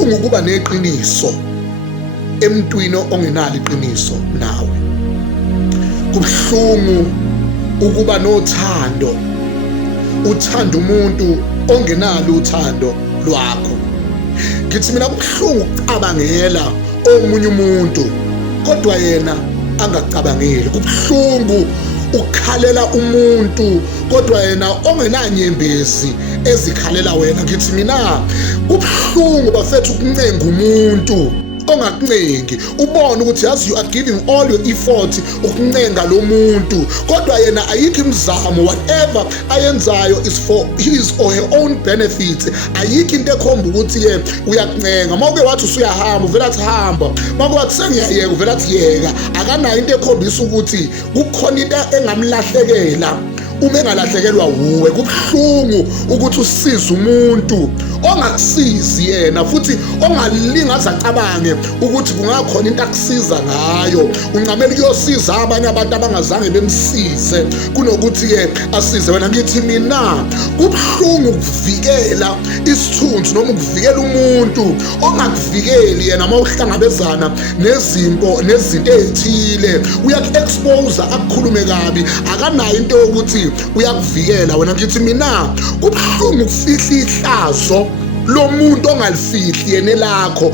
Kubuhlungu kuba neqiniso emntwini ongenalo iqiniso nawe. Kubuhlungu ukuba nothando, uthanda umuntu ongenalo uthando lwakho. Ngithi mina kubuhlungu ukucabangela omunye umuntu kodwa yena angakucabangeli. Kubuhlungu ukukhalela umuntu kodwa yena ongenanyembezi ezikhalela wena. Ngithi mina kubuhlungu bafethu ukuncenga umuntu ongakuncengi, ubone ukuthi yazi you are giving all your effort ukuncenga lo muntu kodwa yena ayikho imizamo, whatever ayenzayo is for his or her own benefit. Ayikho into ekhomba ukuthi-ke uyakuncenga. Uma uke wathi usuyahamba uvela athi hamba, uma uke wathi sengiyayeka uvela athi yeka. Akanayo into ekhombisa ukuthi kukhona into engamlahlekela uma engalahlekelwa wuwe. Kubuhlungu ukuthi usize umuntu ongakusizi yena futhi ongalingaza acabange ukuthi kungakhona into akusiza ngayo. Uncamela ukuyosiza abanye abantu abangazange bemsize kunokuthi-ke asize wena. Ngithi mina kubuhlungu ukuvikela isithunzi noma ukuvikela umuntu ongakuvikeli yena uma uhlangabezana nezinto ezithile. Uyaku-expose, akukhulume kabi, akanayo into yokuthi uyakuvikela wena. Ngithi mina kubuhlungu ukufihla ihlazo lo muntu ongalifihli yena lakho.